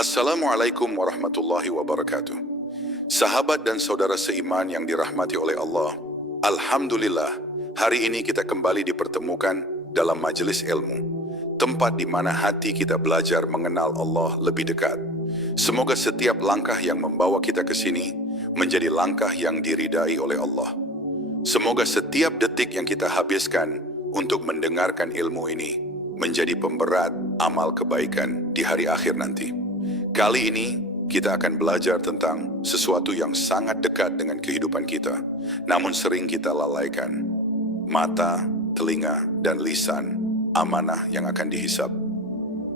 Assalamualaikum warahmatullahi wabarakatuh. Sahabat dan saudara seiman yang dirahmati oleh Allah, Alhamdulillah, hari ini kita kembali dipertemukan dalam majelis ilmu, tempat di mana hati kita belajar mengenal Allah lebih dekat. Semoga setiap langkah yang membawa kita ke sini menjadi langkah yang diridai oleh Allah. Semoga setiap detik yang kita habiskan untuk mendengarkan ilmu ini menjadi pemberat amal kebaikan di hari akhir nanti. Kali ini kita akan belajar tentang sesuatu yang sangat dekat dengan kehidupan kita, namun sering kita lalaikan. Mata, telinga, dan lisan, amanah yang akan dihisab.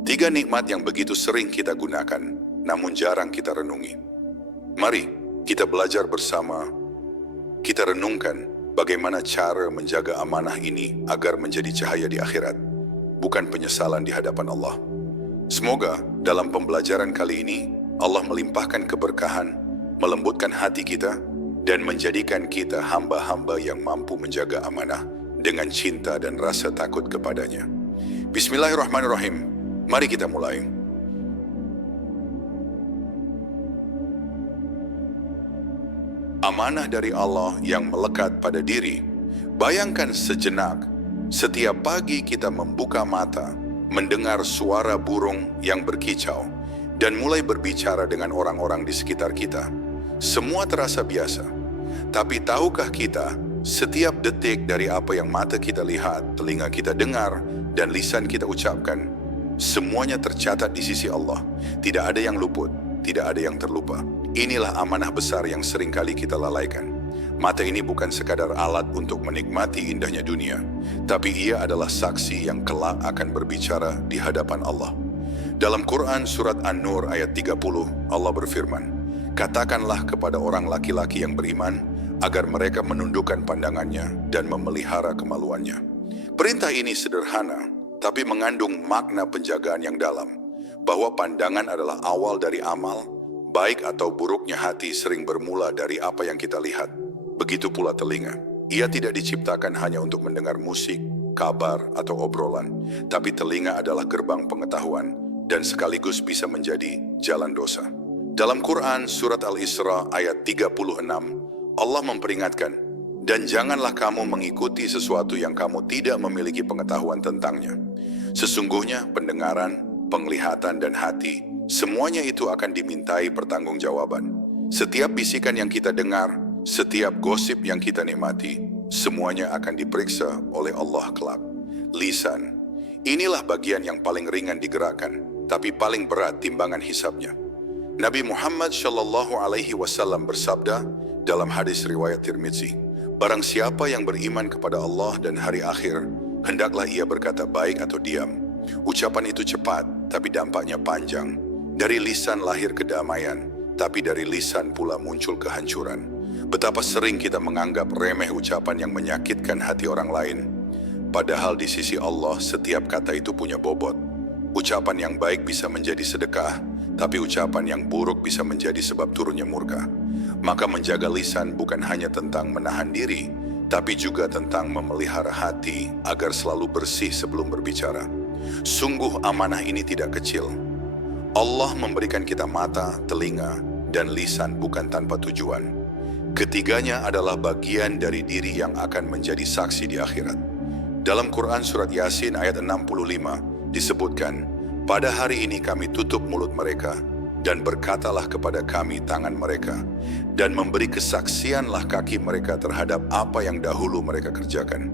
3 nikmat yang begitu sering kita gunakan, namun jarang kita renungi. Mari kita belajar bersama, kita renungkan bagaimana cara menjaga amanah ini agar menjadi cahaya di akhirat, bukan penyesalan di hadapan Allah. Semoga dalam pembelajaran kali ini Allah melimpahkan keberkahan, melembutkan hati kita, dan menjadikan kita hamba-hamba yang mampu menjaga amanah dengan cinta dan rasa takut kepadanya. Bismillahirrahmanirrahim. Mari kita mulai. Amanah dari Allah yang melekat pada diri. Bayangkan sejenak, setiap pagi kita membuka mata, mendengar suara burung yang berkicau, dan mulai berbicara dengan orang-orang di sekitar kita. Semua terasa biasa. Tapi tahukah kita, setiap detik dari apa yang mata kita lihat, telinga kita dengar, dan lisan kita ucapkan, semuanya tercatat di sisi Allah. Tidak ada yang luput, tidak ada yang terlupa. Inilah amanah besar yang seringkali kita lalaikan. Mata ini bukan sekadar alat untuk menikmati indahnya dunia, tapi ia adalah saksi yang kelak akan berbicara di hadapan Allah. Dalam Quran Surat An-Nur ayat 30, Allah berfirman, "Katakanlah kepada orang laki-laki yang beriman, agar mereka menundukkan pandangannya dan memelihara kemaluannya." Perintah ini sederhana, tapi mengandung makna penjagaan yang dalam, bahwa pandangan adalah awal dari amal, baik atau buruknya hati sering bermula dari apa yang kita lihat. Begitu pula telinga. Ia tidak diciptakan hanya untuk mendengar musik, kabar, atau obrolan, tapi telinga adalah gerbang pengetahuan dan sekaligus bisa menjadi jalan dosa. Dalam Quran Surat Al-Isra ayat 36, Allah memperingatkan, "Dan janganlah kamu mengikuti sesuatu yang kamu tidak memiliki pengetahuan tentangnya. Sesungguhnya pendengaran, penglihatan, dan hati, semuanya itu akan dimintai pertanggungjawaban. Setiap bisikan yang kita dengar, setiap gosip yang kita nikmati, semuanya akan diperiksa oleh Allah kelak." Lisan. Inilah bagian yang paling ringan digerakkan, tapi paling berat timbangan hisabnya. Nabi Muhammad SAW bersabda dalam hadis riwayat Tirmidzi, "Barang siapa yang beriman kepada Allah dan hari akhir, hendaklah ia berkata baik atau diam. Ucapan itu cepat, tapi dampaknya panjang. Dari lisan lahir kedamaian, tapi dari lisan pula muncul kehancuran." Betapa sering kita menganggap remeh ucapan yang menyakitkan hati orang lain. Padahal di sisi Allah setiap kata itu punya bobot. Ucapan yang baik bisa menjadi sedekah, tapi ucapan yang buruk bisa menjadi sebab turunnya murka. Maka menjaga lisan bukan hanya tentang menahan diri, tapi juga tentang memelihara hati agar selalu bersih sebelum berbicara. Sungguh amanah ini tidak kecil. Allah memberikan kita mata, telinga, dan lisan bukan tanpa tujuan. Ketiganya adalah bagian dari diri yang akan menjadi saksi di akhirat. Dalam Quran Surat Yasin ayat 65 disebutkan, "Pada hari ini kami tutup mulut mereka, dan berkatalah kepada kami tangan mereka, dan memberi kesaksianlah kaki mereka terhadap apa yang dahulu mereka kerjakan."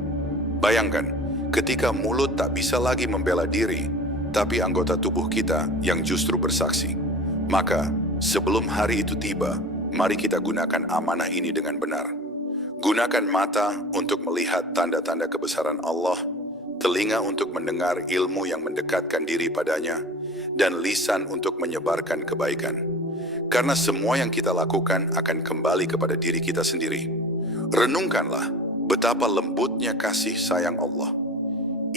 Bayangkan, ketika mulut tak bisa lagi membela diri, tapi anggota tubuh kita yang justru bersaksi. Maka, sebelum hari itu tiba, mari kita gunakan amanah ini dengan benar. Gunakan mata untuk melihat tanda-tanda kebesaran Allah, telinga untuk mendengar ilmu yang mendekatkan diri padanya, dan lisan untuk menyebarkan kebaikan. Karena semua yang kita lakukan akan kembali kepada diri kita sendiri. Renungkanlah betapa lembutnya kasih sayang Allah.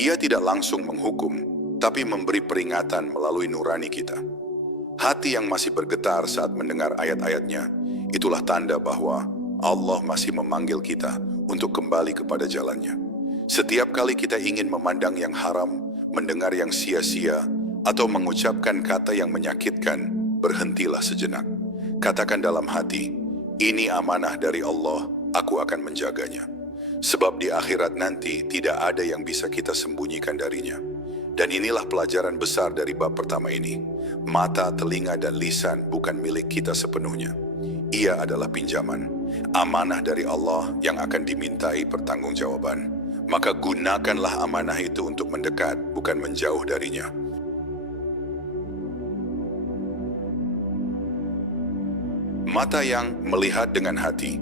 Ia tidak langsung menghukum, tapi memberi peringatan melalui nurani kita. Hati yang masih bergetar saat mendengar ayat-ayatnya, itulah tanda bahwa Allah masih memanggil kita untuk kembali kepada jalannya. Setiap kali kita ingin memandang yang haram, mendengar yang sia-sia, atau mengucapkan kata yang menyakitkan, berhentilah sejenak. Katakan dalam hati, ini amanah dari Allah, aku akan menjaganya. Sebab di akhirat nanti tidak ada yang bisa kita sembunyikan darinya. Dan inilah pelajaran besar dari bab pertama ini. Mata, telinga, dan lisan bukan milik kita sepenuhnya. Ia adalah pinjaman, amanah dari Allah yang akan dimintai pertanggungjawaban. Maka gunakanlah amanah itu untuk mendekat, bukan menjauh darinya. Mata yang melihat dengan hati.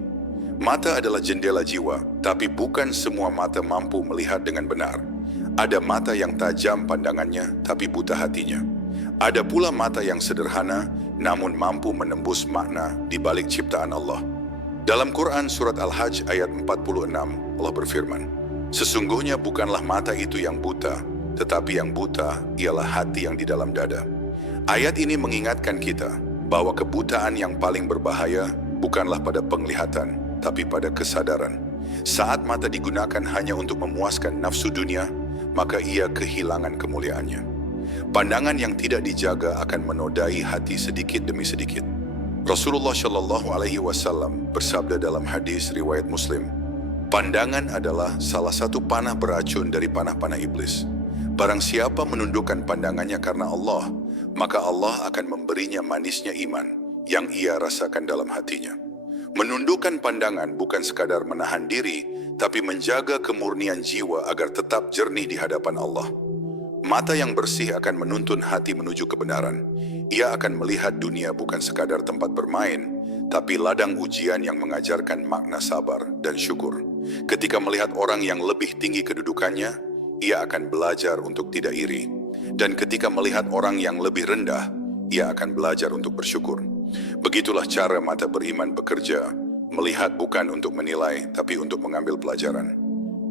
Mata adalah jendela jiwa, tapi bukan semua mata mampu melihat dengan benar. Ada mata yang tajam pandangannya, tapi buta hatinya. Ada pula mata yang sederhana, namun mampu menembus makna di balik ciptaan Allah. Dalam Quran Surat Al-Hajj ayat 46, Allah berfirman, sesungguhnya bukanlah mata itu yang buta, tetapi yang buta ialah hati yang di dalam dada. Ayat ini mengingatkan kita bahwa kebutaan yang paling berbahaya bukanlah pada penglihatan, tapi pada kesadaran. Saat mata digunakan hanya untuk memuaskan nafsu dunia, maka ia kehilangan kemuliaannya. Pandangan yang tidak dijaga akan menodai hati sedikit demi sedikit. Rasulullah Shallallahu Alaihi Wasallam bersabda dalam hadis riwayat Muslim, pandangan adalah salah satu panah beracun dari panah-panah iblis. Barang siapa menundukkan pandangannya karena Allah, maka Allah akan memberinya manisnya iman yang ia rasakan dalam hatinya. Menundukkan pandangan bukan sekadar menahan diri, tapi menjaga kemurnian jiwa agar tetap jernih di hadapan Allah. Mata yang bersih akan menuntun hati menuju kebenaran. Ia akan melihat dunia bukan sekadar tempat bermain, tapi ladang ujian yang mengajarkan makna sabar dan syukur. Ketika melihat orang yang lebih tinggi kedudukannya, ia akan belajar untuk tidak iri. Dan ketika melihat orang yang lebih rendah, ia akan belajar untuk bersyukur. Begitulah cara mata beriman bekerja, melihat bukan untuk menilai, tapi untuk mengambil pelajaran.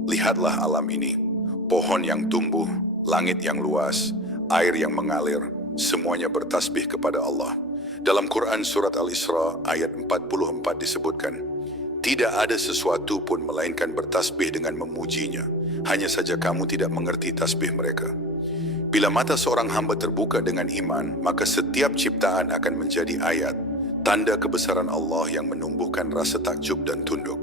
Lihatlah alam ini, pohon yang tumbuh, langit yang luas, air yang mengalir, semuanya bertasbih kepada Allah. Dalam Quran Surat Al-Isra ayat 44 disebutkan, tidak ada sesuatu pun melainkan bertasbih dengan memujinya, hanya saja kamu tidak mengerti tasbih mereka. Bila mata seorang hamba terbuka dengan iman, maka setiap ciptaan akan menjadi ayat, tanda kebesaran Allah yang menumbuhkan rasa takjub dan tunduk.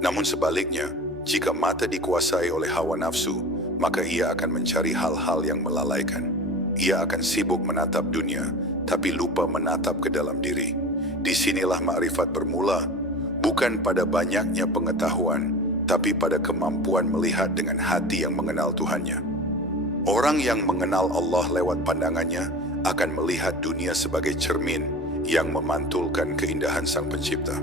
Namun sebaliknya, jika mata dikuasai oleh hawa nafsu, maka ia akan mencari hal-hal yang melalaikan. Ia akan sibuk menatap dunia, tapi lupa menatap ke dalam diri. Disinilah ma'rifat bermula, bukan pada banyaknya pengetahuan, tapi pada kemampuan melihat dengan hati yang mengenal Tuhannya. Orang yang mengenal Allah lewat pandangannya akan melihat dunia sebagai cermin yang memantulkan keindahan Sang Pencipta.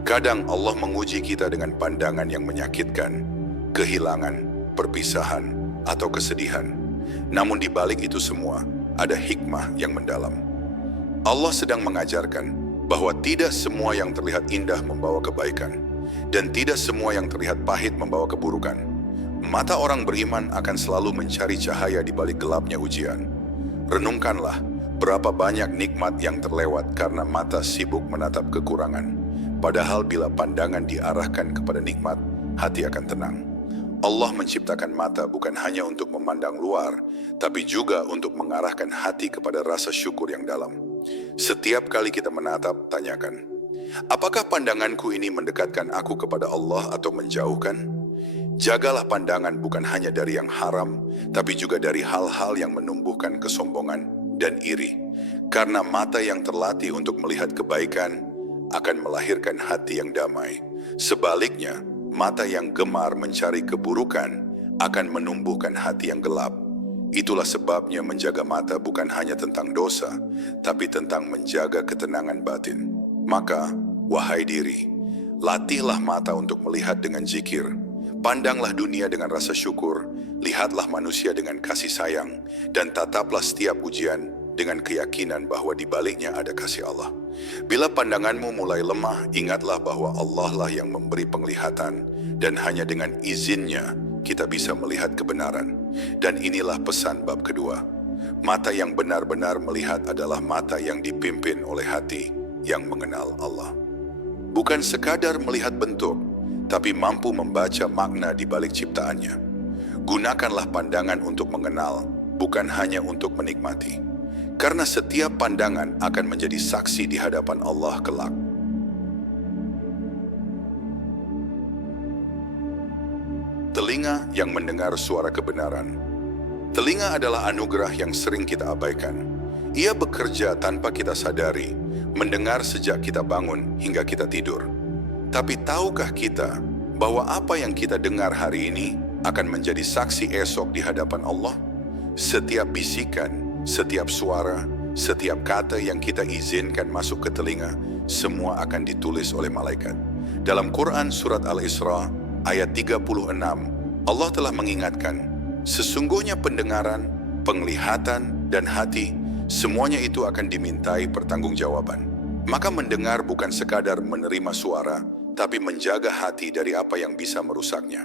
Kadang Allah menguji kita dengan pandangan yang menyakitkan, kehilangan, perpisahan, atau kesedihan. Namun di balik itu semua, ada hikmah yang mendalam. Allah sedang mengajarkan bahwa tidak semua yang terlihat indah membawa kebaikan, dan tidak semua yang terlihat pahit membawa keburukan. Mata orang beriman akan selalu mencari cahaya di balik gelapnya ujian. Renungkanlah berapa banyak nikmat yang terlewat karena mata sibuk menatap kekurangan. Padahal bila pandangan diarahkan kepada nikmat, hati akan tenang. Allah menciptakan mata bukan hanya untuk memandang luar, tapi juga untuk mengarahkan hati kepada rasa syukur yang dalam. Setiap kali kita menatap, tanyakan, apakah pandanganku ini mendekatkan aku kepada Allah atau menjauhkan? Jagalah pandangan bukan hanya dari yang haram, tapi juga dari hal-hal yang menumbuhkan kesombongan dan iri. Karena mata yang terlatih untuk melihat kebaikan akan melahirkan hati yang damai. Sebaliknya, mata yang gemar mencari keburukan akan menumbuhkan hati yang gelap. Itulah sebabnya menjaga mata bukan hanya tentang dosa, tapi tentang menjaga ketenangan batin. Maka, wahai diri, latihlah mata untuk melihat dengan zikir. Pandanglah dunia dengan rasa syukur, lihatlah manusia dengan kasih sayang, dan tataplah setiap ujian dengan keyakinan bahwa di baliknya ada kasih Allah. Bila pandanganmu mulai lemah, ingatlah bahwa Allah lah yang memberi penglihatan, dan hanya dengan izinnya kita bisa melihat kebenaran. Dan inilah pesan bab kedua. Mata yang benar-benar melihat adalah mata yang dipimpin oleh hati yang mengenal Allah. Bukan sekadar melihat bentuk, tapi mampu membaca makna di balik ciptaannya. Gunakanlah pandangan untuk mengenal, bukan hanya untuk menikmati. Karena setiap pandangan akan menjadi saksi di hadapan Allah kelak. Telinga yang mendengar suara kebenaran. Telinga adalah anugerah yang sering kita abaikan. Ia bekerja tanpa kita sadari, mendengar sejak kita bangun hingga kita tidur. Tapi tahukah kita bahwa apa yang kita dengar hari ini akan menjadi saksi esok di hadapan Allah? Setiap bisikan, setiap suara, setiap kata yang kita izinkan masuk ke telinga, semua akan ditulis oleh malaikat. Dalam Quran Surat Al-Isra ayat 36, Allah telah mengingatkan, sesungguhnya pendengaran, penglihatan, dan hati, semuanya itu akan dimintai pertanggungjawaban. Maka mendengar bukan sekadar menerima suara, tapi menjaga hati dari apa yang bisa merusaknya.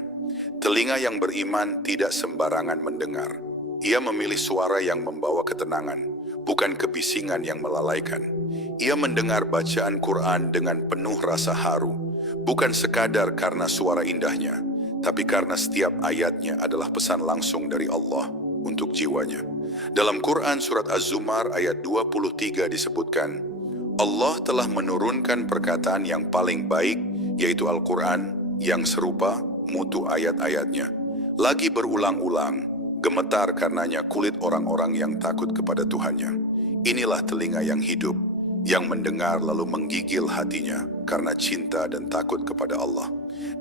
Telinga yang beriman tidak sembarangan mendengar. Ia memilih suara yang membawa ketenangan, bukan kebisingan yang melalaikan. Ia mendengar bacaan Quran dengan penuh rasa haru, bukan sekadar karena suara indahnya, tapi karena setiap ayatnya adalah pesan langsung dari Allah untuk jiwanya. Dalam Quran Surat Az-Zumar ayat 23 disebutkan, Allah telah menurunkan perkataan yang paling baik, yaitu Al-Quran, yang serupa mutu ayat-ayatnya. Lagi berulang-ulang, gemetar karenanya kulit orang-orang yang takut kepada Tuhannya. Inilah telinga yang hidup, yang mendengar lalu menggigil hatinya karena cinta dan takut kepada Allah.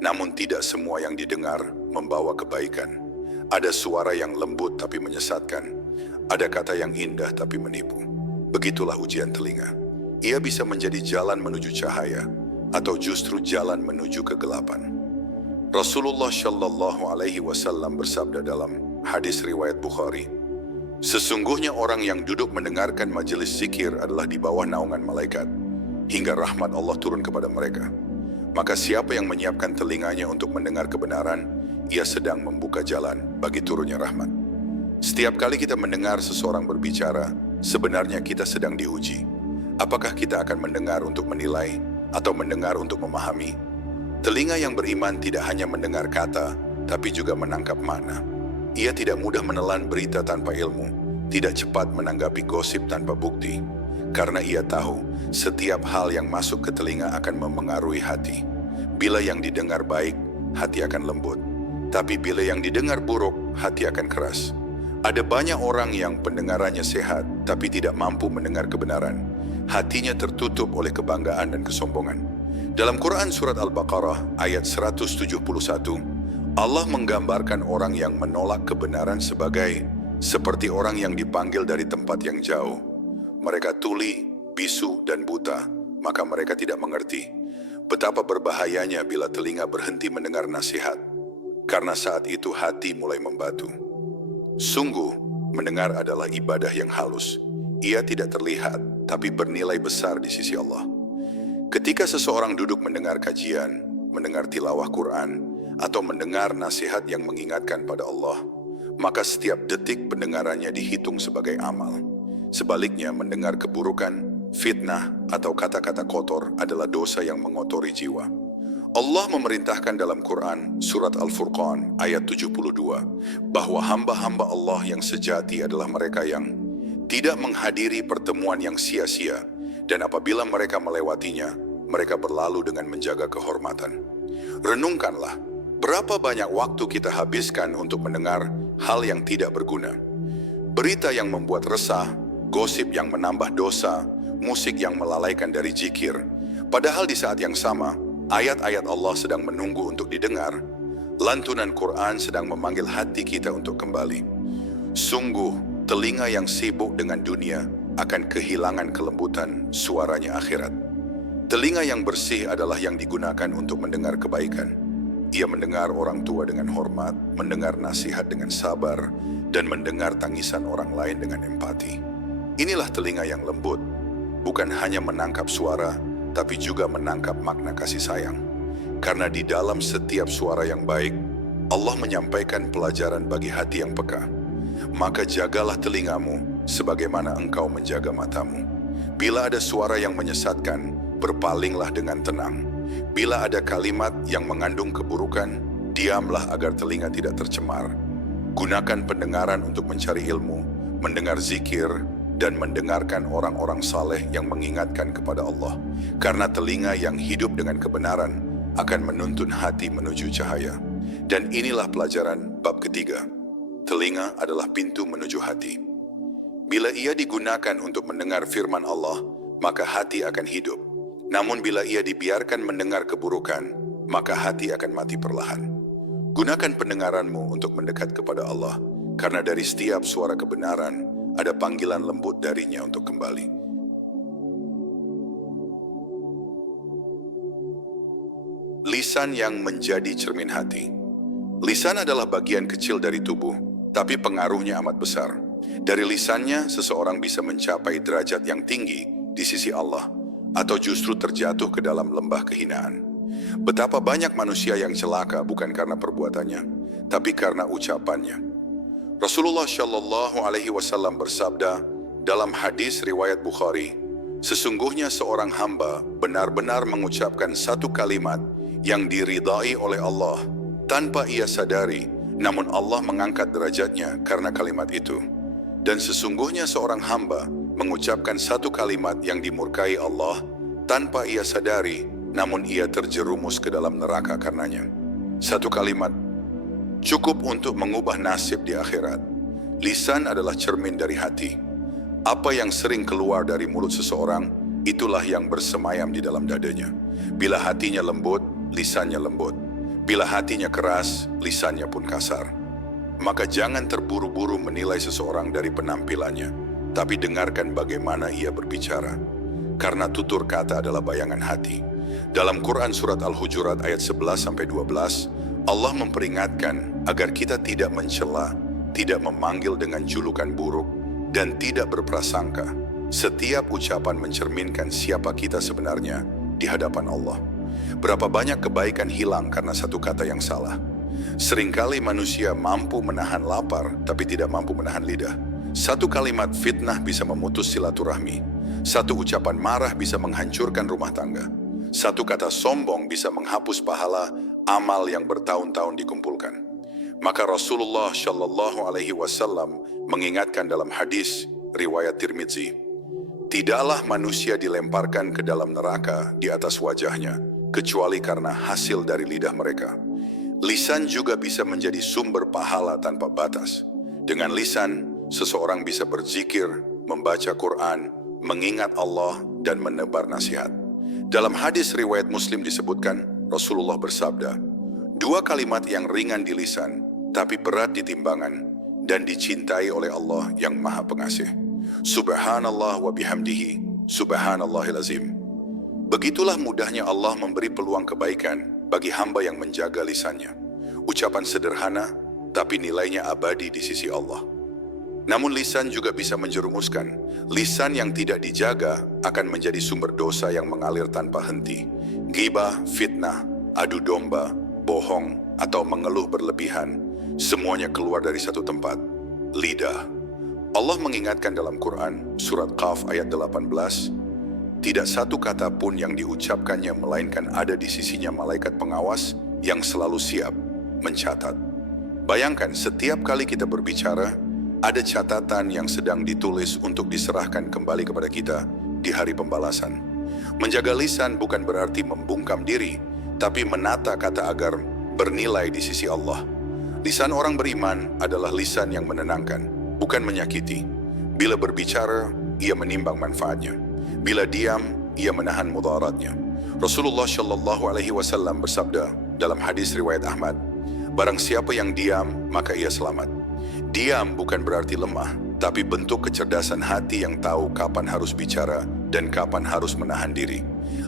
Namun tidak semua yang didengar membawa kebaikan. Ada suara yang lembut tapi menyesatkan. Ada kata yang indah tapi menipu. Begitulah ujian telinga. Ia bisa menjadi jalan menuju cahaya atau justru jalan menuju kegelapan. Rasulullah Shallallahu Alaihi Wasallam bersabda dalam hadis riwayat Bukhari, sesungguhnya orang yang duduk mendengarkan majelis zikir adalah di bawah naungan malaikat, hingga rahmat Allah turun kepada mereka. Maka siapa yang menyiapkan telinganya untuk mendengar kebenaran, ia sedang membuka jalan bagi turunnya rahmat. Setiap kali kita mendengar seseorang berbicara, sebenarnya kita sedang diuji. Apakah kita akan mendengar untuk menilai atau mendengar untuk memahami? Telinga yang beriman tidak hanya mendengar kata, tapi juga menangkap makna. Ia tidak mudah menelan berita tanpa ilmu, tidak cepat menanggapi gosip tanpa bukti, karena ia tahu setiap hal yang masuk ke telinga akan memengaruhi hati. Bila yang didengar baik, hati akan lembut. Tapi bila yang didengar buruk, hati akan keras. Ada banyak orang yang pendengarannya sehat, tapi tidak mampu mendengar kebenaran. Hatinya tertutup oleh kebanggaan dan kesombongan. Dalam Quran Surat Al-Baqarah ayat 171, Allah menggambarkan orang yang menolak kebenaran seperti orang yang dipanggil dari tempat yang jauh. Mereka tuli, bisu, dan buta, maka mereka tidak mengerti. Betapa berbahayanya bila telinga berhenti mendengar nasihat, karena saat itu hati mulai membatu. Sungguh, mendengar adalah ibadah yang halus. Ia tidak terlihat, tapi bernilai besar di sisi Allah. Ketika seseorang duduk mendengar kajian, mendengar tilawah Quran, atau mendengar nasihat yang mengingatkan pada Allah, maka setiap detik pendengarannya dihitung sebagai amal. Sebaliknya, mendengar keburukan, fitnah, atau kata-kata kotor adalah dosa yang mengotori jiwa. Allah memerintahkan dalam Quran Surat Al-Furqan ayat 72 bahwa hamba-hamba Allah yang sejati adalah mereka yang tidak menghadiri pertemuan yang sia-sia, dan apabila mereka melewatinya, mereka berlalu dengan menjaga kehormatan. Renungkanlah, berapa banyak waktu kita habiskan untuk mendengar hal yang tidak berguna. Berita yang membuat resah, gosip yang menambah dosa, musik yang melalaikan dari zikir. Padahal di saat yang sama, ayat-ayat Allah sedang menunggu untuk didengar. Lantunan Quran sedang memanggil hati kita untuk kembali. Sungguh, telinga yang sibuk dengan dunia akan kehilangan kelembutan suaranya akhirat. Telinga yang bersih adalah yang digunakan untuk mendengar kebaikan. Ia mendengar orang tua dengan hormat, mendengar nasihat dengan sabar, dan mendengar tangisan orang lain dengan empati. Inilah telinga yang lembut, bukan hanya menangkap suara, tapi juga menangkap makna kasih sayang. Karena di dalam setiap suara yang baik, Allah menyampaikan pelajaran bagi hati yang peka. Maka jagalah telingamu sebagaimana engkau menjaga matamu. Bila ada suara yang menyesatkan, berpalinglah dengan tenang. Bila ada kalimat yang mengandung keburukan, diamlah agar telinga tidak tercemar. Gunakan pendengaran untuk mencari ilmu, mendengar zikir, dan mendengarkan orang-orang saleh yang mengingatkan kepada Allah. Karena telinga yang hidup dengan kebenaran akan menuntun hati menuju cahaya. Dan inilah pelajaran bab ketiga. Telinga adalah pintu menuju hati. Bila ia digunakan untuk mendengar firman Allah, maka hati akan hidup. Namun bila ia dibiarkan mendengar keburukan, maka hati akan mati perlahan. Gunakan pendengaranmu untuk mendekat kepada Allah, karena dari setiap suara kebenaran, ada panggilan lembut darinya untuk kembali. Lisan yang menjadi cermin hati. Lisan adalah bagian kecil dari tubuh, tapi pengaruhnya amat besar. Dari lisannya, seseorang bisa mencapai derajat yang tinggi di sisi Allah, atau justru terjatuh ke dalam lembah kehinaan. Betapa banyak manusia yang celaka bukan karena perbuatannya, tapi karena ucapannya. Rasulullah Shallallahu Alaihi Wasallam bersabda dalam hadis riwayat Bukhari, sesungguhnya seorang hamba benar-benar mengucapkan satu kalimat yang diridai oleh Allah tanpa ia sadari, namun Allah mengangkat derajatnya karena kalimat itu. Dan sesungguhnya seorang hamba mengucapkan satu kalimat yang dimurkai Allah tanpa ia sadari, namun ia terjerumus ke dalam neraka karenanya. Satu kalimat cukup untuk mengubah nasib di akhirat. Lisan adalah cermin dari hati. Apa yang sering keluar dari mulut seseorang, itulah yang bersemayam di dalam dadanya. Bila hatinya lembut, lisannya lembut. Bila hatinya keras, lisannya pun kasar. Maka jangan terburu-buru menilai seseorang dari penampilannya, tapi dengarkan bagaimana ia berbicara. Karena tutur kata adalah bayangan hati. Dalam Quran Surat Al-Hujurat ayat 11-12, Allah memperingatkan agar kita tidak mencela, tidak memanggil dengan julukan buruk, dan tidak berprasangka. Setiap ucapan mencerminkan siapa kita sebenarnya di hadapan Allah. Berapa banyak kebaikan hilang karena satu kata yang salah. Seringkali manusia mampu menahan lapar, tapi tidak mampu menahan lidah. Satu kalimat fitnah bisa memutus silaturahmi. Satu ucapan marah bisa menghancurkan rumah tangga. Satu kata sombong bisa menghapus pahala amal yang bertahun-tahun dikumpulkan. Maka Rasulullah Shallallahu Alaihi Wasallam mengingatkan dalam hadis riwayat Tirmidzi, tidaklah manusia dilemparkan ke dalam neraka di atas wajahnya, kecuali karena hasil dari lidah mereka. Lisan juga bisa menjadi sumber pahala tanpa batas. Dengan lisan, seseorang bisa berzikir, membaca Quran, mengingat Allah, dan menebar nasihat. Dalam hadis riwayat Muslim disebutkan, Rasulullah bersabda, dua kalimat yang ringan di lisan, tapi berat di timbangan, dan dicintai oleh Allah yang Maha Pengasih. Subhanallah wa bihamdihi, subhanallahil azim. Begitulah mudahnya Allah memberi peluang kebaikan bagi hamba yang menjaga lisannya. Ucapan sederhana, tapi nilainya abadi di sisi Allah. Namun lisan juga bisa menjerumuskan. Lisan yang tidak dijaga akan menjadi sumber dosa yang mengalir tanpa henti. Ghibah, fitnah, adu domba, bohong, atau mengeluh berlebihan, semuanya keluar dari satu tempat, lidah. Allah mengingatkan dalam Quran, surat Qaf ayat 18, tidak satu kata pun yang diucapkannya melainkan ada di sisinya malaikat pengawas yang selalu siap mencatat. Bayangkan setiap kali kita berbicara, ada catatan yang sedang ditulis untuk diserahkan kembali kepada kita di hari pembalasan. Menjaga lisan bukan berarti membungkam diri, tapi menata kata agar bernilai di sisi Allah. Lisan orang beriman adalah lisan yang menenangkan, bukan menyakiti. Bila berbicara, ia menimbang manfaatnya. Bila diam, ia menahan mudaratnya. Rasulullah Shallallahu Alaihi Wasallam bersabda dalam hadis riwayat Ahmad, barang siapa yang diam, maka ia selamat. Diam bukan berarti lemah, tapi bentuk kecerdasan hati yang tahu kapan harus bicara dan kapan harus menahan diri.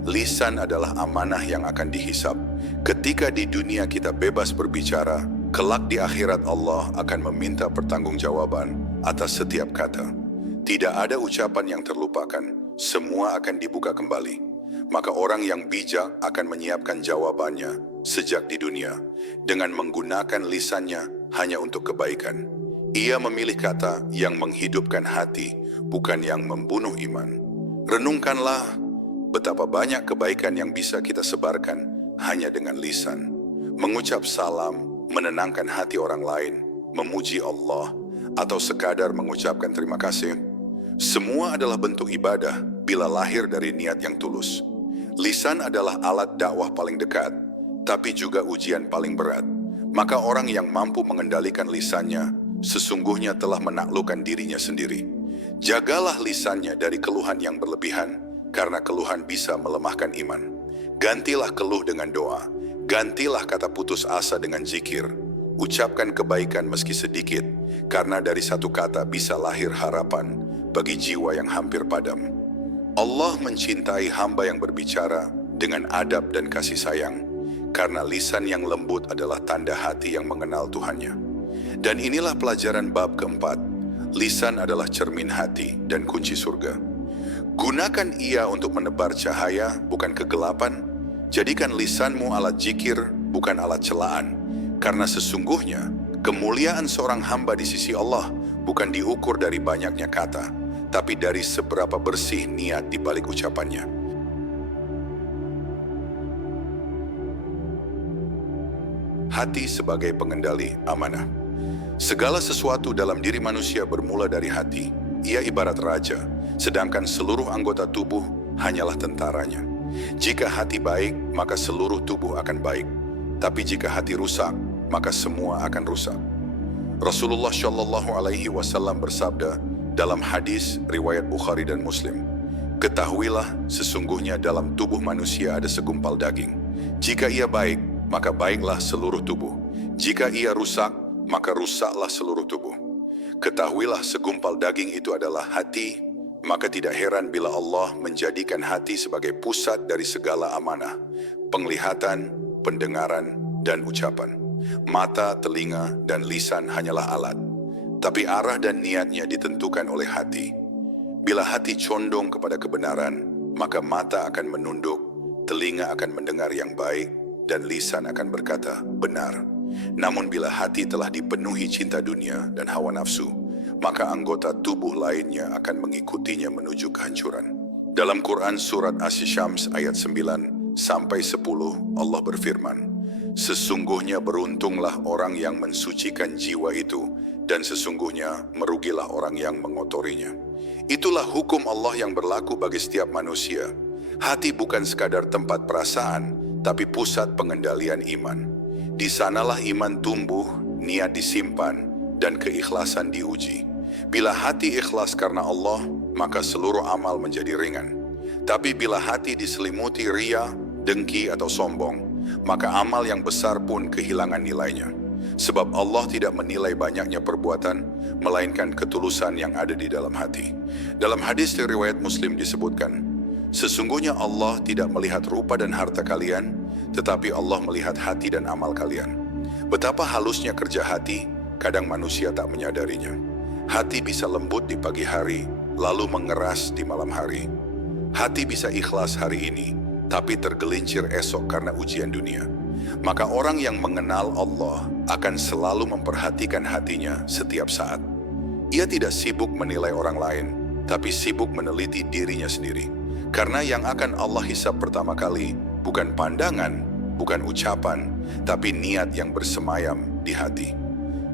Lisan adalah amanah yang akan dihisab. Ketika di dunia kita bebas berbicara, kelak di akhirat Allah akan meminta pertanggungjawaban atas setiap kata. Tidak ada ucapan yang terlupakan, semua akan dibuka kembali. Maka orang yang bijak akan menyiapkan jawabannya sejak di dunia dengan menggunakan lisannya hanya untuk kebaikan. Ia memilih kata yang menghidupkan hati, bukan yang membunuh iman. Renungkanlah betapa banyak kebaikan yang bisa kita sebarkan hanya dengan lisan. Mengucap salam, menenangkan hati orang lain, memuji Allah, atau sekadar mengucapkan terima kasih. Semua adalah bentuk ibadah bila lahir dari niat yang tulus. Lisan adalah alat dakwah paling dekat, tapi juga ujian paling berat. Maka orang yang mampu mengendalikan lisannya, sesungguhnya telah menaklukkan dirinya sendiri. Jagalah lisannya dari keluhan yang berlebihan, karena keluhan bisa melemahkan iman. Gantilah keluh dengan doa, gantilah kata putus asa dengan zikir. Ucapkan kebaikan meski sedikit, karena dari satu kata bisa lahir harapan bagi jiwa yang hampir padam. Allah mencintai hamba yang berbicara dengan adab dan kasih sayang, karena lisan yang lembut adalah tanda hati yang mengenal Tuhannya. Dan inilah pelajaran bab keempat. Lisan adalah cermin hati dan kunci surga. Gunakan ia untuk menebar cahaya, bukan kegelapan. Jadikan lisanmu alat zikir, bukan alat celaan. Karena sesungguhnya, kemuliaan seorang hamba di sisi Allah bukan diukur dari banyaknya kata, tapi dari seberapa bersih niat di balik ucapannya. Hati sebagai pengendali amanah. Segala sesuatu dalam diri manusia bermula dari hati. Ia ibarat raja, sedangkan seluruh anggota tubuh hanyalah tentaranya. Jika hati baik, maka seluruh tubuh akan baik. Tapi jika hati rusak, maka semua akan rusak. Rasulullah Shallallahu Alaihi Wasallam bersabda dalam hadis riwayat Bukhari dan Muslim, "Ketahuilah, sesungguhnya dalam tubuh manusia ada segumpal daging. Jika ia baik, maka baiklah seluruh tubuh. Jika ia rusak, maka rusaklah seluruh tubuh. Ketahuilah segumpal daging itu adalah hati, maka tidak heran bila Allah menjadikan hati sebagai pusat dari segala amanah, penglihatan, pendengaran, dan ucapan. Mata, telinga, dan lisan hanyalah alat, tapi arah dan niatnya ditentukan oleh hati. Bila hati condong kepada kebenaran, maka mata akan menunduk, telinga akan mendengar yang baik, dan lisan akan berkata benar. Namun bila hati telah dipenuhi cinta dunia dan hawa nafsu, maka anggota tubuh lainnya akan mengikutinya menuju kehancuran. Dalam Quran surat Asy-Syams ayat 9-10 Allah berfirman, "Sesungguhnya beruntunglah orang yang mensucikan jiwa itu, dan sesungguhnya merugilah orang yang mengotorinya." Itulah hukum Allah yang berlaku bagi setiap manusia. Hati bukan sekadar tempat perasaan, tapi pusat pengendalian iman. Di sanalah iman tumbuh, niat disimpan, dan keikhlasan diuji. Bila hati ikhlas karena Allah, maka seluruh amal menjadi ringan. Tapi bila hati diselimuti ria, dengki, atau sombong, maka amal yang besar pun kehilangan nilainya. Sebab Allah tidak menilai banyaknya perbuatan, melainkan ketulusan yang ada di dalam hati. Dalam hadis riwayat Muslim disebutkan, "Sesungguhnya Allah tidak melihat rupa dan harta kalian, tetapi Allah melihat hati dan amal kalian." Betapa halusnya kerja hati, kadang manusia tak menyadarinya. Hati bisa lembut di pagi hari, lalu mengeras di malam hari. Hati bisa ikhlas hari ini, tapi tergelincir esok karena ujian dunia. Maka orang yang mengenal Allah akan selalu memperhatikan hatinya setiap saat. Ia tidak sibuk menilai orang lain, tapi sibuk meneliti dirinya sendiri. Karena yang akan Allah hisab pertama kali bukan pandangan, bukan ucapan, tapi niat yang bersemayam di hati.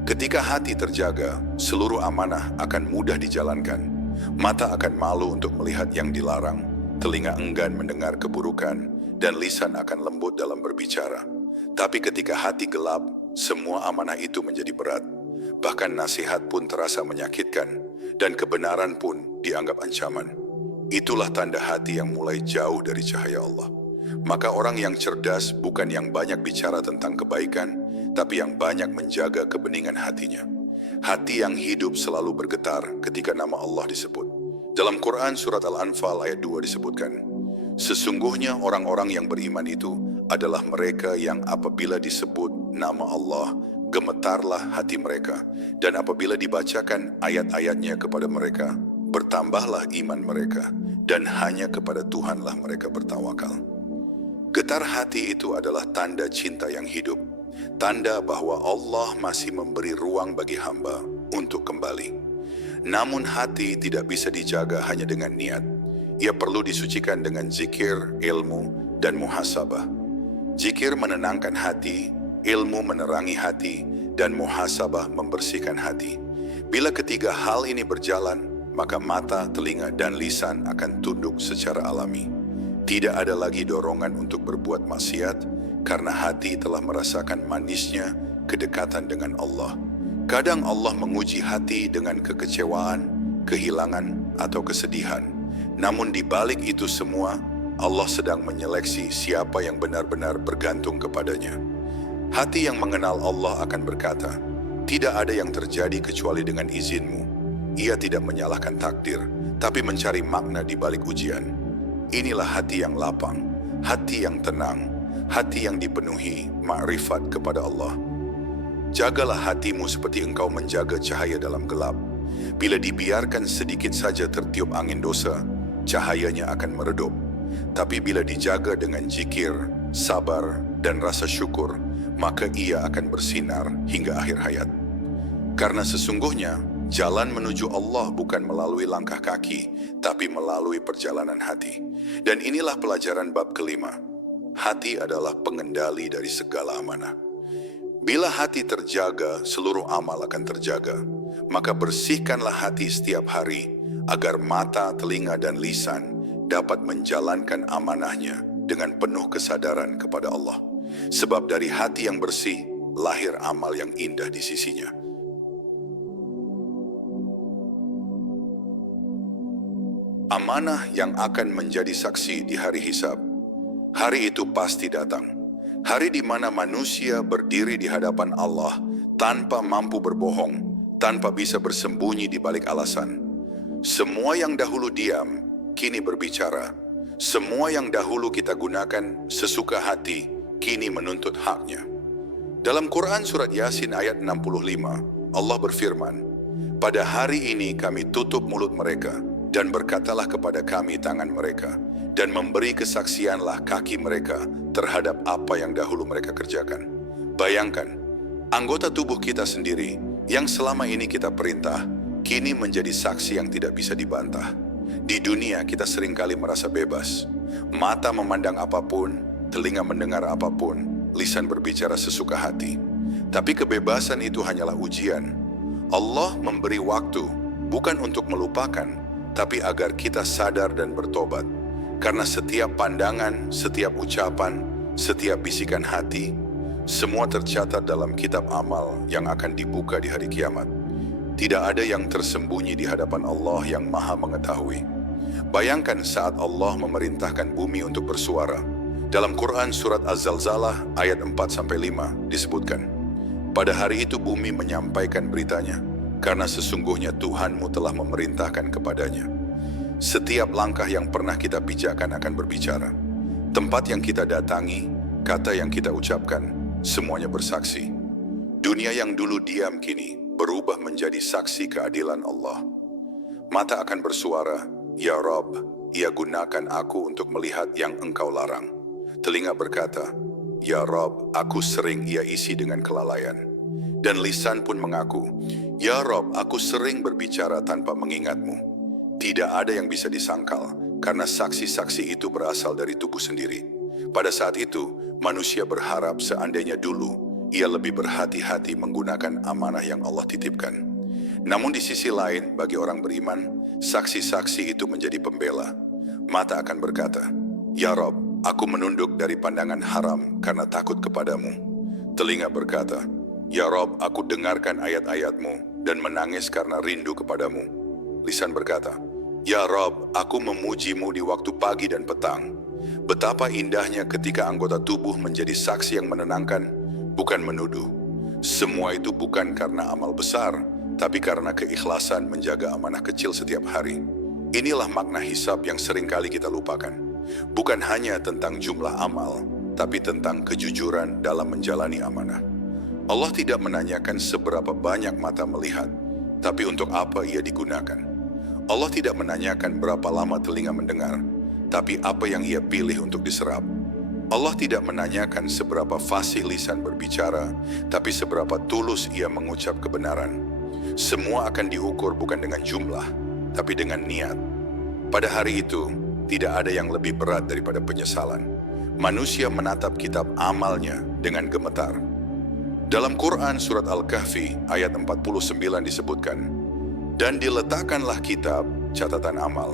Ketika hati terjaga, seluruh amanah akan mudah dijalankan. Mata akan malu untuk melihat yang dilarang, telinga enggan mendengar keburukan, dan lisan akan lembut dalam berbicara. Tapi ketika hati gelap, semua amanah itu menjadi berat. Bahkan nasihat pun terasa menyakitkan, dan kebenaran pun dianggap ancaman. Itulah tanda hati yang mulai jauh dari cahaya Allah. Maka orang yang cerdas bukan yang banyak bicara tentang kebaikan, tapi yang banyak menjaga kebeningan hatinya. Hati yang hidup selalu bergetar ketika nama Allah disebut. Dalam Quran surat Al-Anfal ayat 2 disebutkan, "Sesungguhnya orang-orang yang beriman itu adalah mereka yang apabila disebut nama Allah, gemetarlah hati mereka, dan apabila dibacakan ayat-ayatnya kepada mereka, bertambahlah iman mereka, dan hanya kepada Tuhanlah mereka bertawakal." Getar hati itu adalah tanda cinta yang hidup, tanda bahwa Allah masih memberi ruang bagi hamba untuk kembali. Namun hati tidak bisa dijaga hanya dengan niat. Ia perlu disucikan dengan zikir, ilmu, dan muhasabah. Zikir menenangkan hati, ilmu menerangi hati, dan muhasabah membersihkan hati. Bila ketiga hal ini berjalan, maka mata, telinga, dan lisan akan tunduk secara alami. Tidak ada lagi dorongan untuk berbuat maksiat karena hati telah merasakan manisnya kedekatan dengan Allah. Kadang Allah menguji hati dengan kekecewaan, kehilangan, atau kesedihan. Namun di balik itu semua, Allah sedang menyeleksi siapa yang benar-benar bergantung kepadanya. Hati yang mengenal Allah akan berkata, "Tidak ada yang terjadi kecuali dengan izin-Mu." Ia tidak menyalahkan takdir, tapi mencari makna di balik ujian. Inilah hati yang lapang, hati yang tenang, hati yang dipenuhi ma'rifat kepada Allah. Jagalah hatimu seperti engkau menjaga cahaya dalam gelap. Bila dibiarkan sedikit saja tertiup angin dosa, cahayanya akan meredup. Tapi bila dijaga dengan zikir, sabar, dan rasa syukur, maka ia akan bersinar hingga akhir hayat. Karena sesungguhnya, jalan menuju Allah bukan melalui langkah kaki, tapi melalui perjalanan hati. Dan inilah pelajaran bab kelima. Hati adalah pengendali dari segala amanah. Bila hati terjaga, seluruh amal akan terjaga. Maka bersihkanlah hati setiap hari, agar mata, telinga, dan lisan dapat menjalankan amanahnya dengan penuh kesadaran kepada Allah. Sebab dari hati yang bersih, lahir amal yang indah di sisinya. Amanah yang akan menjadi saksi di hari hisab. Hari itu pasti datang. Hari di mana manusia berdiri di hadapan Allah tanpa mampu berbohong, tanpa bisa bersembunyi di balik alasan. Semua yang dahulu diam, kini berbicara. Semua yang dahulu kita gunakan sesuka hati, kini menuntut haknya. Dalam Quran surat Yasin ayat 65, Allah berfirman, "Pada hari ini kami tutup mulut mereka, dan berkatalah kepada kami tangan mereka, dan memberi kesaksianlah kaki mereka terhadap apa yang dahulu mereka kerjakan." Bayangkan, anggota tubuh kita sendiri yang selama ini kita perintah, kini menjadi saksi yang tidak bisa dibantah. Di dunia kita seringkali merasa bebas. Mata memandang apapun, telinga mendengar apapun, lisan berbicara sesuka hati. Tapi kebebasan itu hanyalah ujian. Allah memberi waktu, bukan untuk melupakan, tapi agar kita sadar dan bertobat. Karena setiap pandangan, setiap ucapan, setiap bisikan hati, semua tercatat dalam kitab amal yang akan dibuka di hari kiamat. Tidak ada yang tersembunyi di hadapan Allah yang Maha Mengetahui. Bayangkan saat Allah memerintahkan bumi untuk bersuara. Dalam Quran surat Az-Zalzalah ayat 4-5 disebutkan, "Pada hari itu bumi menyampaikan beritanya, karena sesungguhnya Tuhanmu telah memerintahkan kepadanya." Setiap langkah yang pernah kita pijakan akan berbicara. Tempat yang kita datangi, kata yang kita ucapkan, semuanya bersaksi. Dunia yang dulu diam kini berubah menjadi saksi keadilan Allah. Mata akan bersuara, "Ya Rabb, ia gunakan aku untuk melihat yang Engkau larang." Telinga berkata, "Ya Rabb, aku sering ia isi dengan kelalaian." Dan lisan pun mengaku, "Ya Rabb, aku sering berbicara tanpa mengingat-Mu." Tidak ada yang bisa disangkal, karena saksi-saksi itu berasal dari tubuh sendiri. Pada saat itu, manusia berharap seandainya dulu ia lebih berhati-hati menggunakan amanah yang Allah titipkan. Namun di sisi lain, bagi orang beriman, saksi-saksi itu menjadi pembela. Mata akan berkata, "Ya Rabb, aku menunduk dari pandangan haram karena takut kepadamu." Telinga berkata, "Ya Rabb, aku dengarkan ayat-ayat-Mu dan menangis karena rindu kepadamu." Lisan berkata, "Ya Rabb, aku memuji-Mu di waktu pagi dan petang." Betapa indahnya ketika anggota tubuh menjadi saksi yang menenangkan, bukan menuduh. Semua itu bukan karena amal besar, tapi karena keikhlasan menjaga amanah kecil setiap hari. Inilah makna hisab yang seringkali kita lupakan. Bukan hanya tentang jumlah amal, tapi tentang kejujuran dalam menjalani amanah. Allah tidak menanyakan seberapa banyak mata melihat, tapi untuk apa ia digunakan. Allah tidak menanyakan berapa lama telinga mendengar, tapi apa yang ia pilih untuk diserap. Allah tidak menanyakan seberapa fasih lisan berbicara, tapi seberapa tulus ia mengucap kebenaran. Semua akan diukur bukan dengan jumlah, tapi dengan niat. Pada hari itu, tidak ada yang lebih berat daripada penyesalan. Manusia menatap kitab amalnya dengan gemetar. Dalam Quran surat Al-Kahfi ayat 49 disebutkan, Dan diletakkanlah kitab catatan amal.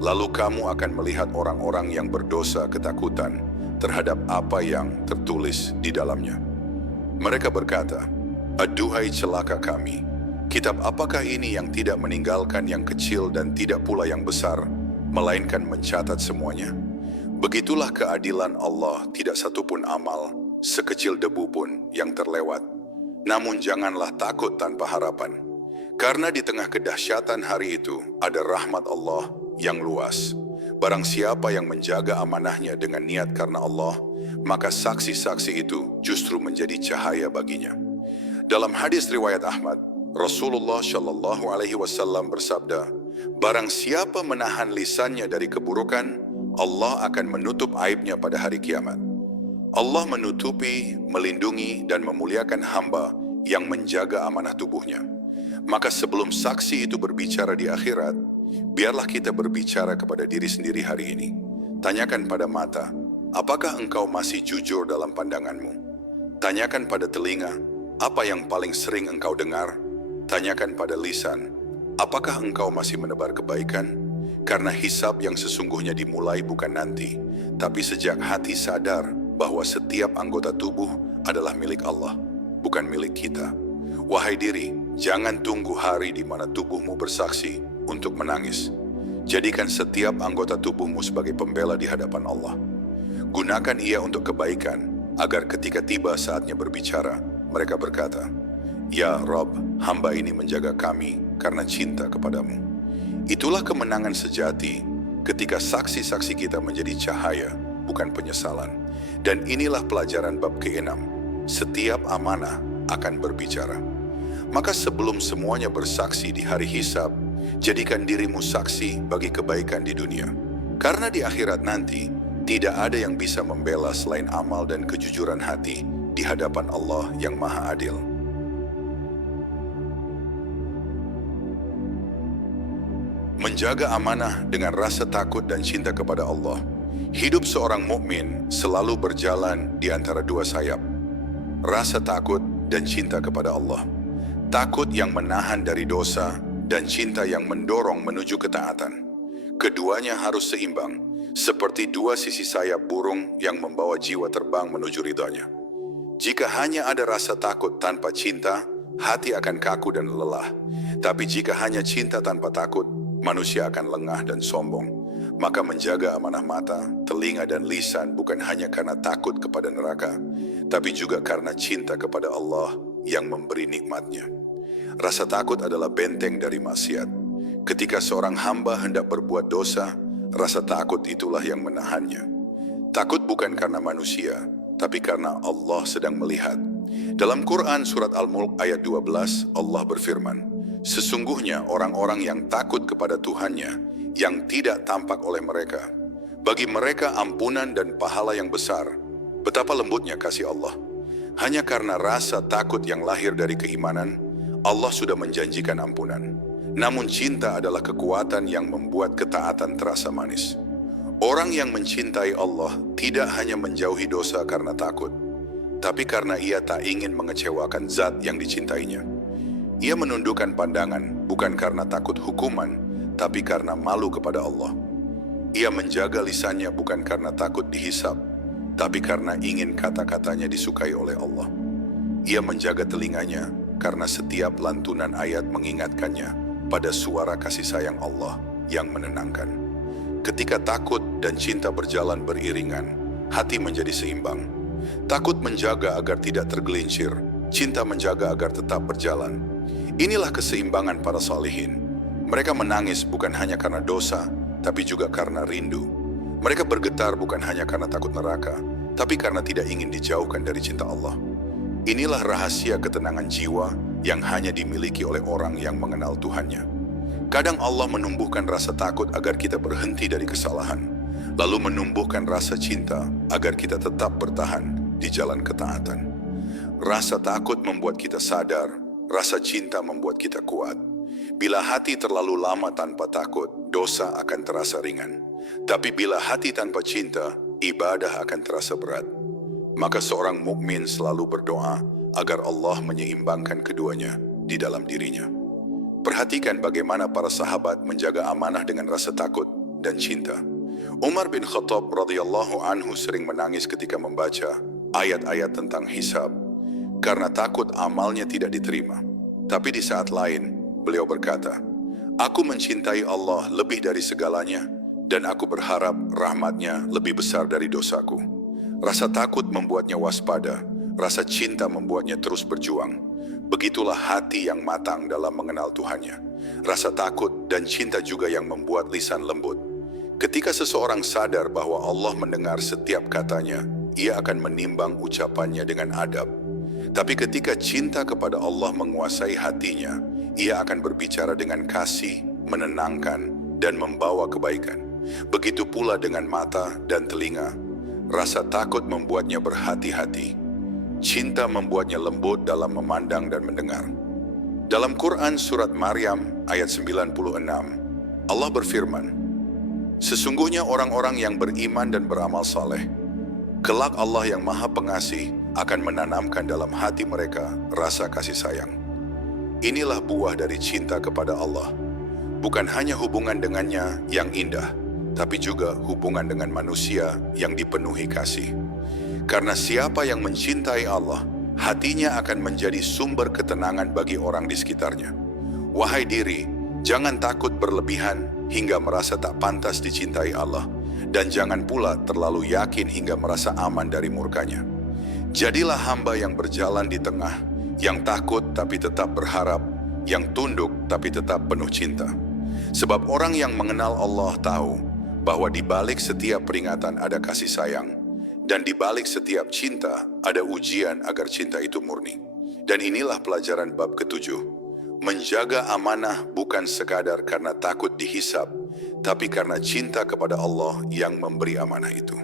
Lalu kamu akan melihat orang-orang yang berdosa ketakutan terhadap apa yang tertulis di dalamnya. Mereka berkata, "Aduhai celaka kami, kitab apakah ini yang tidak meninggalkan yang kecil dan tidak pula yang besar, melainkan mencatat semuanya?" Begitulah keadilan Allah, tidak satupun amal, sekecil debu pun yang terlewat. Namun janganlah takut tanpa harapan. Karena di tengah kedahsyatan hari itu ada rahmat Allah yang luas. Barang siapa yang menjaga amanahnya dengan niat karena Allah, maka saksi-saksi itu justru menjadi cahaya baginya. Dalam hadis riwayat Ahmad, Rasulullah Shallallahu Alaihi Wasallam bersabda, "Barang siapa menahan lisannya dari keburukan, Allah akan menutup aibnya pada hari kiamat." Allah menutupi, melindungi, dan memuliakan hamba yang menjaga amanah tubuhnya. Maka sebelum saksi itu berbicara di akhirat, biarlah kita berbicara kepada diri sendiri hari ini. Tanyakan pada mata, apakah engkau masih jujur dalam pandanganmu? Tanyakan pada telinga, apa yang paling sering engkau dengar? Tanyakan pada lisan, apakah engkau masih menebar kebaikan? Karena hisab yang sesungguhnya dimulai bukan nanti, tapi sejak hati sadar bahwa setiap anggota tubuh adalah milik Allah, bukan milik kita. Wahai diri, jangan tunggu hari di mana tubuhmu bersaksi untuk menangis. Jadikan setiap anggota tubuhmu sebagai pembela di hadapan Allah. Gunakan ia untuk kebaikan, agar ketika tiba saatnya berbicara, mereka berkata, "Ya Rabb, hamba ini menjaga kami karena cinta kepadamu." Itulah kemenangan sejati ketika saksi-saksi kita menjadi cahaya, bukan penyesalan. Dan inilah pelajaran bab ke-6. Setiap amanah akan berbicara. Maka sebelum semuanya bersaksi di hari hisab, jadikan dirimu saksi bagi kebaikan di dunia. Karena di akhirat nanti, tidak ada yang bisa membela selain amal dan kejujuran hati di hadapan Allah yang Maha Adil. Menjaga amanah dengan rasa takut dan cinta kepada Allah. Hidup seorang mukmin selalu berjalan di antara dua sayap. Rasa takut dan cinta kepada Allah. Takut yang menahan dari dosa dan cinta yang mendorong menuju ketaatan. Keduanya harus seimbang, seperti dua sisi sayap burung yang membawa jiwa terbang menuju ridhanya. Jika hanya ada rasa takut tanpa cinta, hati akan kaku dan lelah. Tapi jika hanya cinta tanpa takut, manusia akan lengah dan sombong. Maka menjaga amanah mata, telinga dan lisan bukan hanya karena takut kepada neraka, tapi juga karena cinta kepada Allah yang memberi nikmatnya. Rasa takut adalah benteng dari maksiat. Ketika seorang hamba hendak berbuat dosa, rasa takut itulah yang menahannya. Takut bukan karena manusia, tapi karena Allah sedang melihat. Dalam Quran surat Al-Mulk ayat 12, Allah berfirman, "Sesungguhnya orang-orang yang takut kepada Tuhannya, yang tidak tampak oleh mereka, bagi mereka ampunan dan pahala yang besar." Betapa lembutnya kasih Allah. Hanya karena rasa takut yang lahir dari keimanan, Allah sudah menjanjikan ampunan. Namun cinta adalah kekuatan yang membuat ketaatan terasa manis. Orang yang mencintai Allah tidak hanya menjauhi dosa karena takut, tapi karena ia tak ingin mengecewakan zat yang dicintainya. Ia menundukkan pandangan bukan karena takut hukuman, tapi karena malu kepada Allah. Ia menjaga lisannya bukan karena takut dihisab, tapi karena ingin kata-katanya disukai oleh Allah. Ia menjaga telinganya karena setiap lantunan ayat mengingatkannya pada suara kasih sayang Allah yang menenangkan. Ketika takut dan cinta berjalan beriringan, hati menjadi seimbang. Takut menjaga agar tidak tergelincir, cinta menjaga agar tetap berjalan. Inilah keseimbangan para salihin. Mereka menangis bukan hanya karena dosa, tapi juga karena rindu. Mereka bergetar bukan hanya karena takut neraka, tapi karena tidak ingin dijauhkan dari cinta Allah. Inilah rahasia ketenangan jiwa yang hanya dimiliki oleh orang yang mengenal Tuhannya. Kadang Allah menumbuhkan rasa takut agar kita berhenti dari kesalahan, lalu menumbuhkan rasa cinta agar kita tetap bertahan di jalan ketaatan. Rasa takut membuat kita sadar, rasa cinta membuat kita kuat. Bila hati terlalu lama tanpa takut, dosa akan terasa ringan. Tapi bila hati tanpa cinta, ibadah akan terasa berat. Maka seorang mukmin selalu berdoa agar Allah menyeimbangkan keduanya di dalam dirinya. Perhatikan bagaimana para sahabat menjaga amanah dengan rasa takut dan cinta. Umar bin Khattab radhiyallahu anhu sering menangis ketika membaca ayat-ayat tentang hisab karena takut amalnya tidak diterima. Tapi di saat lain, beliau berkata, "Aku mencintai Allah lebih dari segalanya dan aku berharap rahmat-Nya lebih besar dari dosaku." Rasa takut membuatnya waspada, rasa cinta membuatnya terus berjuang. Begitulah hati yang matang dalam mengenal Tuhannya. Rasa takut dan cinta juga yang membuat lisan lembut. Ketika seseorang sadar bahwa Allah mendengar setiap katanya, ia akan menimbang ucapannya dengan adab. Tapi ketika cinta kepada Allah menguasai hatinya, ia akan berbicara dengan kasih, menenangkan, dan membawa kebaikan. Begitu pula dengan mata dan telinga. Rasa takut membuatnya berhati-hati. Cinta membuatnya lembut dalam memandang dan mendengar. Dalam Quran surat Maryam ayat 96, Allah berfirman, "Sesungguhnya orang-orang yang beriman dan beramal saleh, kelak Allah yang Maha Pengasih akan menanamkan dalam hati mereka rasa kasih sayang." Inilah buah dari cinta kepada Allah. Bukan hanya hubungan dengannya yang indah, tapi juga hubungan dengan manusia yang dipenuhi kasih. Karena siapa yang mencintai Allah, hatinya akan menjadi sumber ketenangan bagi orang di sekitarnya. Wahai diri, jangan takut berlebihan hingga merasa tak pantas dicintai Allah, dan jangan pula terlalu yakin hingga merasa aman dari murkanya. Jadilah hamba yang berjalan di tengah, yang takut tapi tetap berharap, yang tunduk tapi tetap penuh cinta. Sebab orang yang mengenal Allah tahu bahwa di balik setiap peringatan ada kasih sayang, dan di balik setiap cinta ada ujian agar cinta itu murni. Dan inilah pelajaran bab ketujuh. Menjaga amanah bukan sekadar karena takut dihisab, tapi karena cinta kepada Allah yang memberi amanah itu.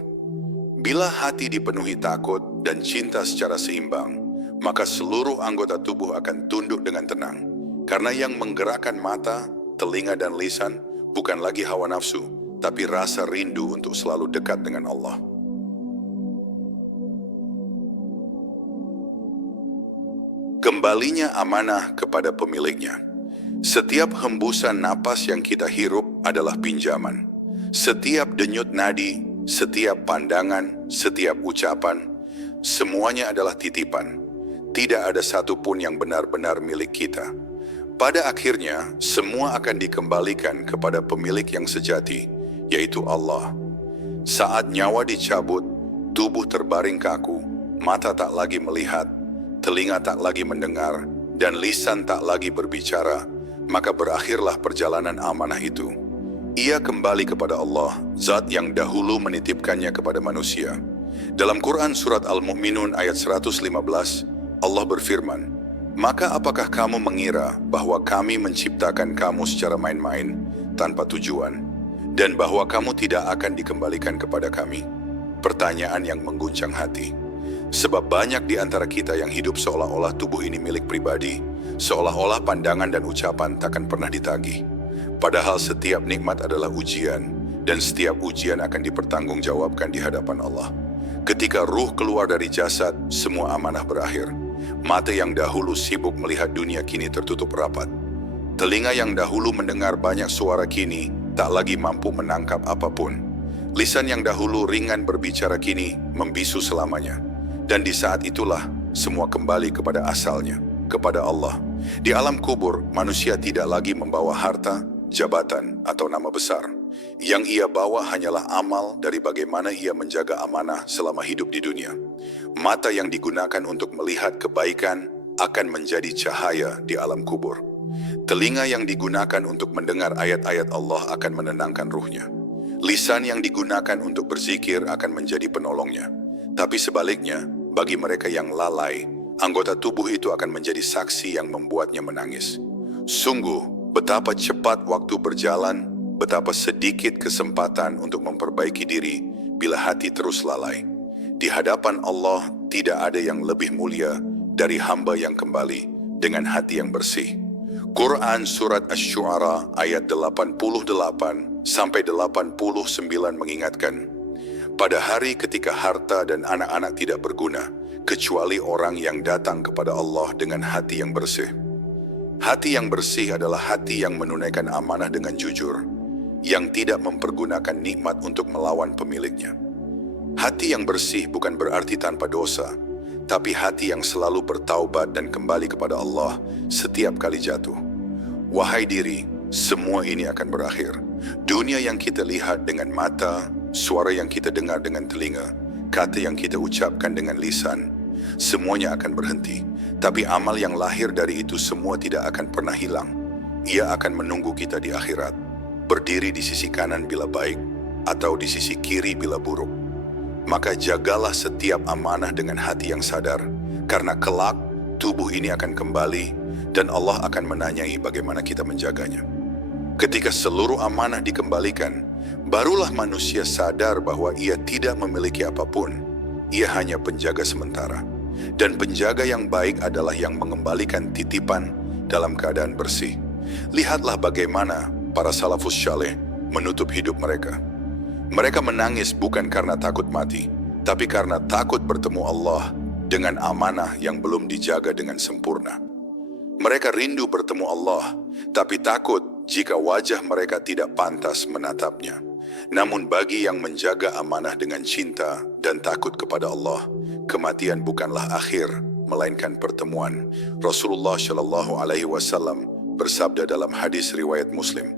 Bila hati dipenuhi takut dan cinta secara seimbang, maka seluruh anggota tubuh akan tunduk dengan tenang. Karena yang menggerakkan mata, telinga, dan lisan bukan lagi hawa nafsu, tapi rasa rindu untuk selalu dekat dengan Allah. Kembalinya amanah kepada pemiliknya. Setiap hembusan napas yang kita hirup adalah pinjaman. Setiap denyut nadi, setiap pandangan, setiap ucapan, semuanya adalah titipan. Tidak ada satupun yang benar-benar milik kita. Pada akhirnya, semua akan dikembalikan kepada pemilik yang sejati, yaitu Allah. Saat nyawa dicabut, tubuh terbaring kaku, mata tak lagi melihat, telinga tak lagi mendengar, dan lisan tak lagi berbicara, maka berakhirlah perjalanan amanah itu. Ia kembali kepada Allah, zat yang dahulu menitipkannya kepada manusia. Dalam Quran surat Al-Mu'minun ayat 115, Allah berfirman, "Maka apakah kamu mengira bahwa kami menciptakan kamu secara main-main, tanpa tujuan, dan bahwa kamu tidak akan dikembalikan kepada kami?" Pertanyaan yang mengguncang hati. Sebab banyak di antara kita yang hidup seolah-olah tubuh ini milik pribadi, seolah-olah pandangan dan ucapan takkan pernah ditagih. Padahal setiap nikmat adalah ujian, dan setiap ujian akan dipertanggungjawabkan di hadapan Allah. Ketika ruh keluar dari jasad, semua amanah berakhir. Mata yang dahulu sibuk melihat dunia kini tertutup rapat. Telinga yang dahulu mendengar banyak suara kini tak lagi mampu menangkap apapun. Lisan yang dahulu ringan berbicara kini membisu selamanya. Dan di saat itulah semua kembali kepada asalnya, kepada Allah. Di alam kubur, manusia tidak lagi membawa harta, jabatan, atau nama besar. Yang ia bawa hanyalah amal dari bagaimana ia menjaga amanah selama hidup di dunia. Mata yang digunakan untuk melihat kebaikan akan menjadi cahaya di alam kubur. Telinga yang digunakan untuk mendengar ayat-ayat Allah akan menenangkan ruhnya. Lisan yang digunakan untuk berzikir akan menjadi penolongnya. Tapi sebaliknya, bagi mereka yang lalai, anggota tubuh itu akan menjadi saksi yang membuatnya menangis. Sungguh, betapa cepat waktu berjalan, betapa sedikit kesempatan untuk memperbaiki diri bila hati terus lalai. Di hadapan Allah tidak ada yang lebih mulia dari hamba yang kembali dengan hati yang bersih. Quran Surat Asy-Syu'ara ayat 88 sampai 89 mengingatkan, pada hari ketika harta dan anak-anak tidak berguna, kecuali orang yang datang kepada Allah dengan hati yang bersih. Hati yang bersih adalah hati yang menunaikan amanah dengan jujur, yang tidak mempergunakan nikmat untuk melawan pemiliknya. Hati yang bersih bukan berarti tanpa dosa, tapi hati yang selalu bertaubat dan kembali kepada Allah setiap kali jatuh. Wahai diri, semua ini akan berakhir. Dunia yang kita lihat dengan mata, suara yang kita dengar dengan telinga, kata yang kita ucapkan dengan lisan, semuanya akan berhenti. Tapi amal yang lahir dari itu semua tidak akan pernah hilang. Ia akan menunggu kita di akhirat, berdiri di sisi kanan bila baik, atau di sisi kiri bila buruk. Maka jagalah setiap amanah dengan hati yang sadar, karena kelak tubuh ini akan kembali dan Allah akan menanyai bagaimana kita menjaganya. Ketika seluruh amanah dikembalikan, barulah manusia sadar bahwa ia tidak memiliki apapun. Ia hanya penjaga sementara. Dan penjaga yang baik adalah yang mengembalikan titipan dalam keadaan bersih. Lihatlah bagaimana para salafus syaleh menutup hidup mereka. Mereka menangis bukan karena takut mati, tapi karena takut bertemu Allah dengan amanah yang belum dijaga dengan sempurna. Mereka rindu bertemu Allah, tapi takut jika wajah mereka tidak pantas menatapnya. Namun bagi yang menjaga amanah dengan cinta dan takut kepada Allah, kematian bukanlah akhir, melainkan pertemuan. Rasulullah Shallallahu Alaihi Wasallam bersabda dalam hadis riwayat Muslim,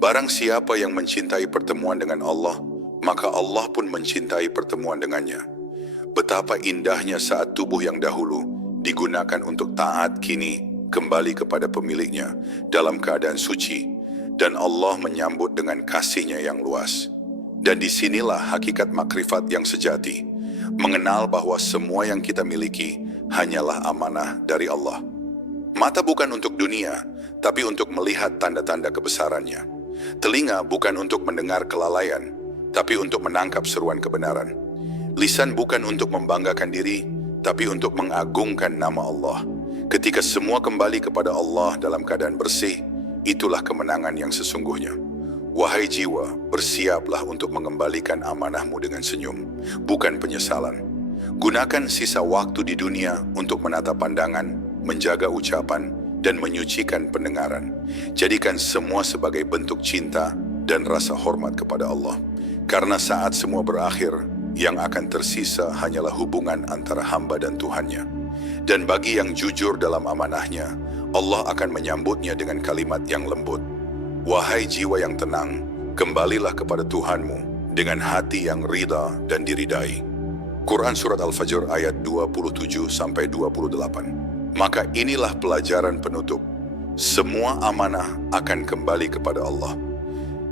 barang siapa yang mencintai pertemuan dengan Allah, maka Allah pun mencintai pertemuan dengannya. Betapa indahnya saat tubuh yang dahulu digunakan untuk taat kini kembali kepada pemiliknya dalam keadaan suci, dan Allah menyambut dengan kasih-Nya yang luas. Dan disinilah hakikat makrifat yang sejati, mengenal bahwa semua yang kita miliki hanyalah amanah dari Allah. Mata bukan untuk dunia, tapi untuk melihat tanda-tanda kebesarannya. Telinga bukan untuk mendengar kelalaian, tapi untuk menangkap seruan kebenaran. Lisan bukan untuk membanggakan diri, tapi untuk mengagungkan nama Allah. Ketika semua kembali kepada Allah dalam keadaan bersih, itulah kemenangan yang sesungguhnya. Wahai jiwa, bersiaplah untuk mengembalikan amanahmu dengan senyum, bukan penyesalan. Gunakan sisa waktu di dunia untuk menata pandangan, menjaga ucapan, dan menyucikan pendengaran. Jadikan semua sebagai bentuk cinta dan rasa hormat kepada Allah. Karena saat semua berakhir, yang akan tersisa hanyalah hubungan antara hamba dan Tuhannya. Dan bagi yang jujur dalam amanahnya, Allah akan menyambutnya dengan kalimat yang lembut. Wahai jiwa yang tenang, kembalilah kepada Tuhanmu dengan hati yang ridha dan diridai. Quran Surat Al-Fajr ayat 27-28. Maka inilah pelajaran penutup. Semua amanah akan kembali kepada Allah.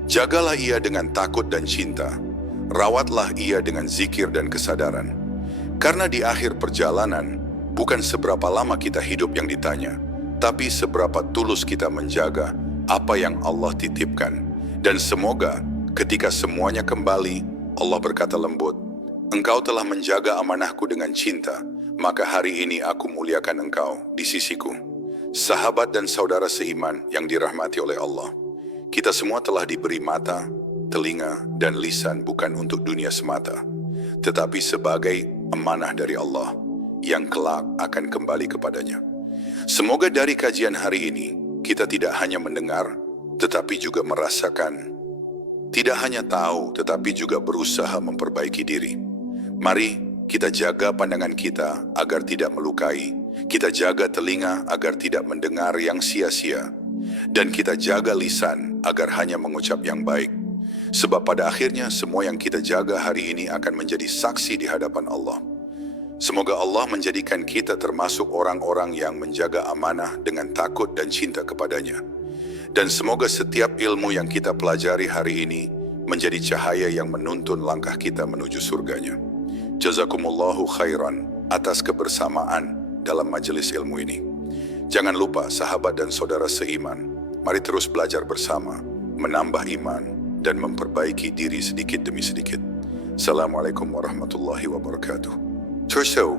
Jagalah ia dengan takut dan cinta. Rawatlah ia dengan zikir dan kesadaran. Karena di akhir perjalanan, bukan seberapa lama kita hidup yang ditanya, tapi seberapa tulus kita menjaga apa yang Allah titipkan. Dan semoga ketika semuanya kembali, Allah berkata lembut, engkau telah menjaga amanahku dengan cinta, maka hari ini aku muliakan engkau di sisiku. Sahabat dan saudara seiman yang dirahmati oleh Allah, kita semua telah diberi mata, telinga, dan lisan bukan untuk dunia semata, tetapi sebagai amanah dari Allah yang kelak akan kembali kepadanya. Semoga dari kajian hari ini, kita tidak hanya mendengar, tetapi juga merasakan. Tidak hanya tahu, tetapi juga berusaha memperbaiki diri. Mari kita jaga pandangan kita agar tidak melukai. Kita jaga telinga agar tidak mendengar yang sia-sia. Dan kita jaga lisan agar hanya mengucap yang baik. Sebab pada akhirnya semua yang kita jaga hari ini akan menjadi saksi di hadapan Allah. Semoga Allah menjadikan kita termasuk orang-orang yang menjaga amanah dengan takut dan cinta kepadanya. Dan semoga setiap ilmu yang kita pelajari hari ini menjadi cahaya yang menuntun langkah kita menuju surganya. Jazakumullahu khairan atas kebersamaan dalam majelis ilmu ini. Jangan lupa sahabat dan saudara seiman, mari terus belajar bersama, menambah iman, dan memperbaiki diri sedikit demi sedikit. Assalamualaikum warahmatullahi wabarakatuh. Terso